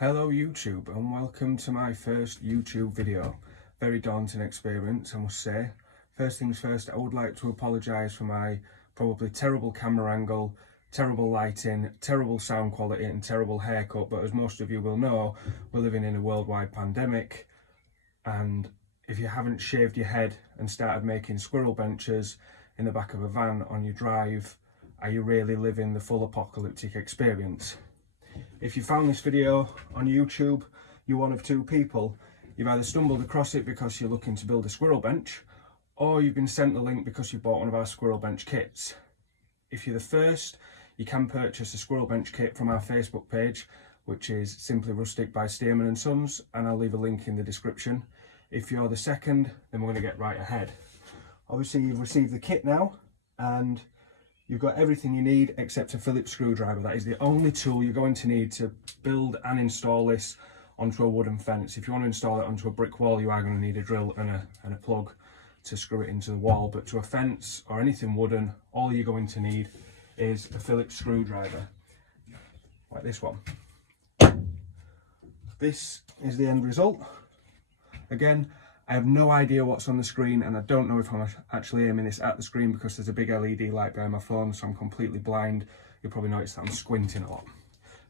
Hello YouTube and welcome to my first YouTube video. Very daunting experience, I must say. First things first, I would like to apologise for my probably terrible camera angle, terrible lighting, terrible sound quality and terrible haircut, but as most of you will know, we're living in a worldwide pandemic, and if you haven't shaved your head and started making squirrel benches in the back of a van on your drive, are you really living the full apocalyptic experience? If you found this video on YouTube, you're one of two people. You've either stumbled across it because you're looking to build a squirrel bench, or you've been sent the link because you bought one of our squirrel bench kits. If you're the first, you can purchase a squirrel bench kit from our Facebook page, which is simply Rustic by Stearman and Sons, and I'll leave a link in the description. If you're the second, then we're going to get right ahead. Obviously you've received the kit now, and you've got everything you need except a Phillips screwdriver. That is the only tool you're going to need to build and install this onto a wooden fence. If you want to install it onto a brick wall, you are going to need a drill and a plug to screw it into the wall. But to a fence or anything wooden, all you're going to need is a Phillips screwdriver, like this one. This is the end result. Again, I have no idea what's on the screen, and I don't know if I'm actually aiming this at the screen because there's a big LED light behind my phone, so I'm completely blind. You'll probably notice that I'm squinting a lot.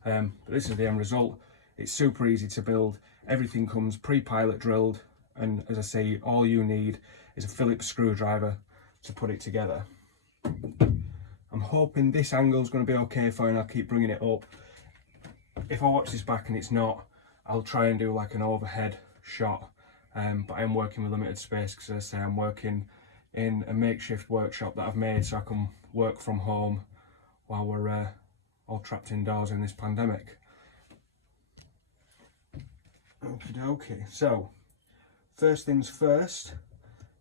But this is the end result. It's super easy to build. Everything comes pre-pilot drilled, and as I say, all you need is a Phillips screwdriver to put it together. I'm hoping this angle is going to be okay for you, and I'll keep bringing it up. If I watch this back and it's not, I'll try and do like an overhead shot. But I am working with limited space because, as I say, I'm working in a makeshift workshop that I've made so I can work from home while we're all trapped indoors in this pandemic. Okie dokie. So, first things first,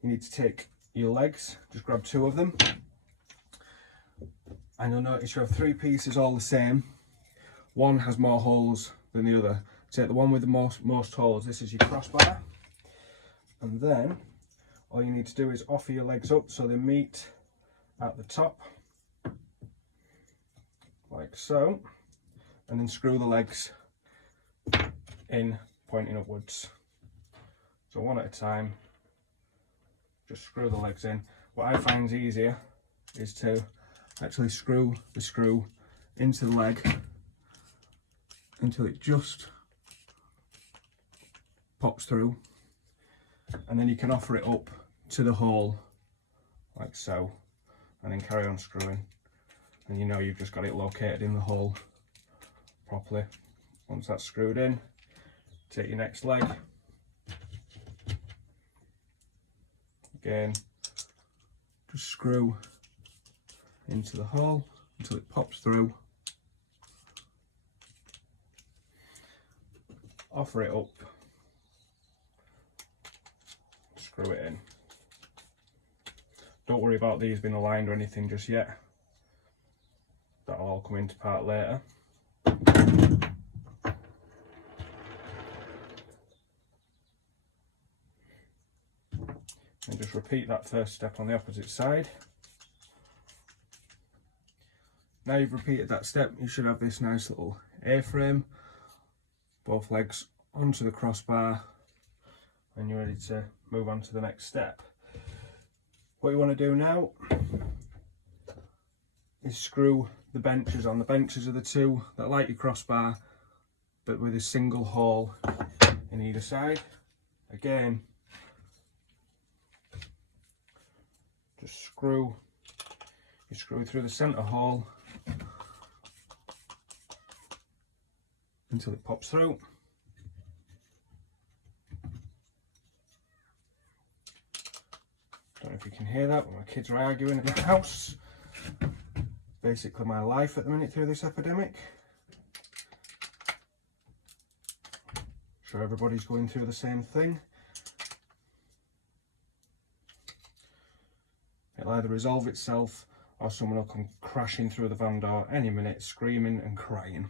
you need to take your legs, just grab two of them, and you'll notice you have three pieces all the same. One has more holes than the other. Take the one with the most holes. This is your crossbar. And then all you need to do is offer your legs up so they meet at the top, like so, and then screw the legs in, pointing upwards. So one at a time, just screw the legs in. What I find is easier is to actually screw the screw into the leg until it just pops through, and then you can offer it up to the hole like so, and then carry on screwing, and you know you've just got it located in the hole properly. Once that's screwed in, take your next leg, again just screw into the hole until it pops through, offer it up, screw it in. Don't worry about these being aligned or anything just yet. That'll all come into part later. And just repeat that first step on the opposite side. Now you've repeated that step, you should have this nice little A-frame, both legs onto the crossbar, and you're ready to move on to the next step. What you want to do now is screw the benches on. The benches are the two that are like your crossbar, but with a single hole in either side. Again, just screw through the centre hole until it pops through. Don't know if you can hear that, but my kids are arguing in the house. Basically my life at the minute through this epidemic. I'm sure everybody's going through the same thing. It'll either resolve itself or someone will come crashing through the van door any minute, screaming and crying.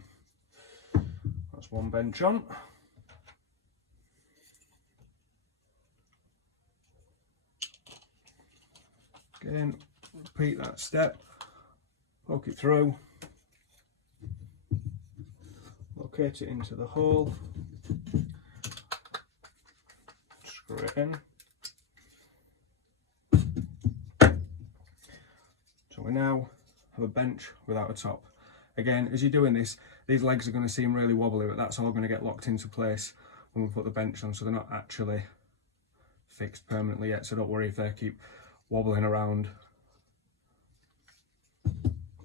That's one bench on. Again, repeat that step, poke it through, locate it into the hole, screw it in. So we now have a bench without a top. Again, as you're doing this, these legs are going to seem really wobbly, but that's all going to get locked into place when we put the bench on, so they're not actually fixed permanently yet, so don't worry if they keep wobbling around.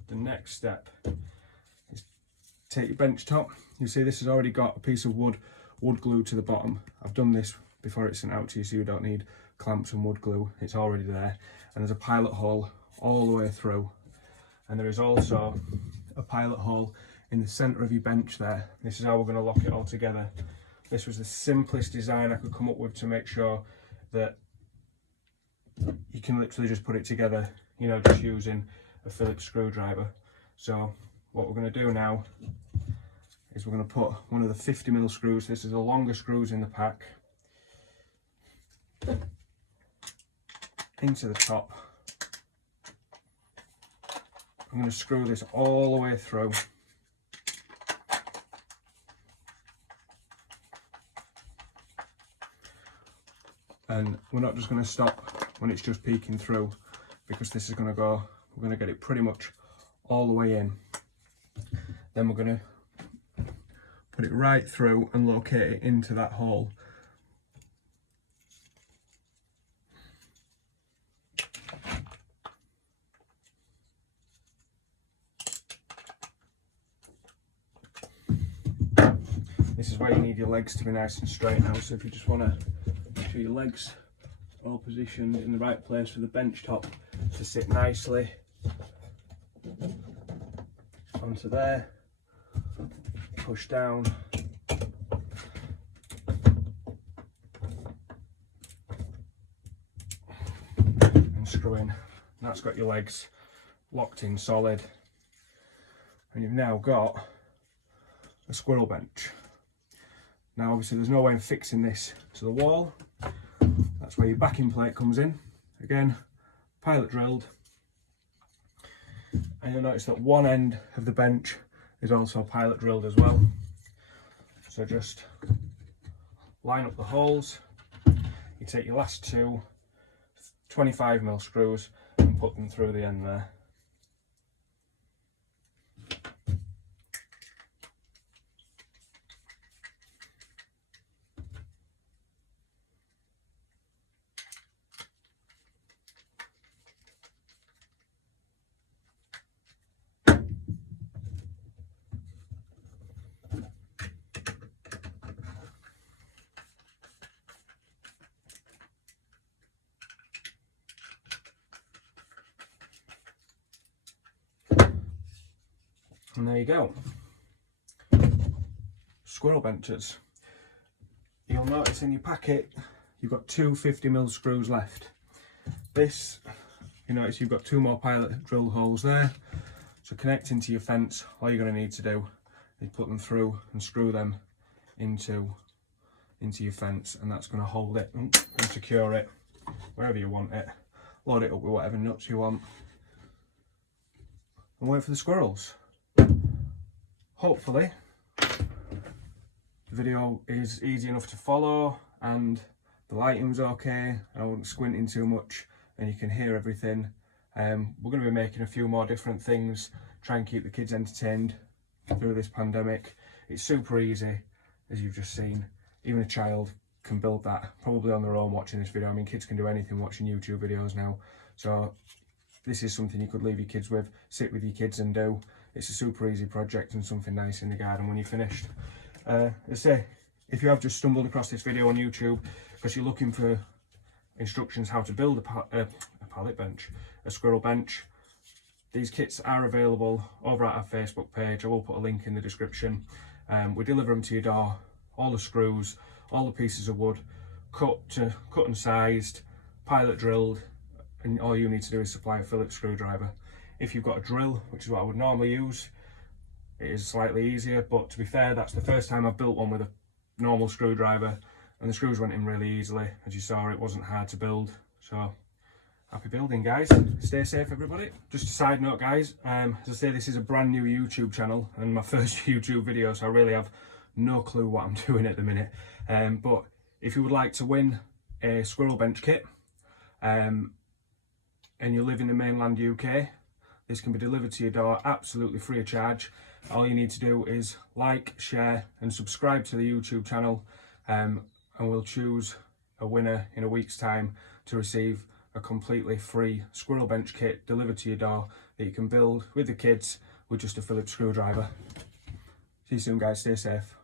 The next step is take your bench top. You see this has already got a piece of wood glue to the bottom. I've done this before it's sent out to you, so you don't need clamps and wood glue. It's already there, and there's a pilot hole all the way through, and there is also a pilot hole in the centre of your bench there. This is how we're going to lock it all together. This was the simplest design I could come up with to make sure that you can literally just put it together, you know, just using a Phillips screwdriver. So what we're going to do now is we're going to put one of the 50mm screws, this is the longest screws in the pack, into the top. I'm going to screw this all the way through. And we're not just going to stop when it's just peeking through, because this is going to go, we're going to get it pretty much all the way in. Then we're going to put it right through and locate it into that hole. This is where you need your legs to be nice and straight now, so if you just want to make sure your legs are all positioned in the right place for the bench top to sit nicely onto there, push down, and screw in. And that's got your legs locked in solid, and you've now got a squirrel bench. Now obviously there's no way in fixing this to the wall. That's where your backing plate comes in. Again, pilot drilled. And you'll notice that one end of the bench is also pilot drilled as well. So just line up the holes. You take your last two 25mm screws and put them through the end there. And there you go, squirrel benches. You'll notice in your packet you've got two 50mm screws left. This, you notice you've got two more pilot drill holes there. So connecting to your fence, all you're going to need to do is put them through and screw them into your fence, and that's going to hold it and secure it wherever you want it. Load it up with whatever nuts you want and wait for the squirrels. Hopefully the video is easy enough to follow and the lighting's okay, I wasn't squinting too much and you can hear everything. We're going to be making a few more different things, try and keep the kids entertained through this pandemic. It's super easy, as you've just seen. Even a child can build that probably on their own watching this video. I mean, kids can do anything watching YouTube videos now, so this is something you could leave your kids with, sit with your kids and do. It's a super easy project and something nice in the garden when you're finished. As I say, if you have just stumbled across this video on YouTube because you're looking for instructions how to build a pallet bench, a squirrel bench, these kits are available over at our Facebook page. I will put a link in the description. We deliver them to your door, all the screws, all the pieces of wood, cut and sized, pilot drilled, and all you need to do is supply a Phillips screwdriver. If you've got a drill, which is what I would normally use, it is slightly easier, but to be fair, that's the first time I've built one with a normal screwdriver, and the screws went in really easily. As you saw, it wasn't hard to build, so Happy building, guys. Stay safe, everybody. Just a side note, guys, as I say, this is a brand new YouTube channel and my first YouTube video, so I really have no clue what I'm doing at the minute. But if you would like to win a squirrel bench kit and you live in the mainland UK, this can be delivered to your door absolutely free of charge. All you need to do is like, share and subscribe to the YouTube channel, and we'll choose a winner in a week's time to receive a completely free squirrel bench kit delivered to your door that you can build with the kids with just a Phillips screwdriver. See you soon, guys. Stay safe.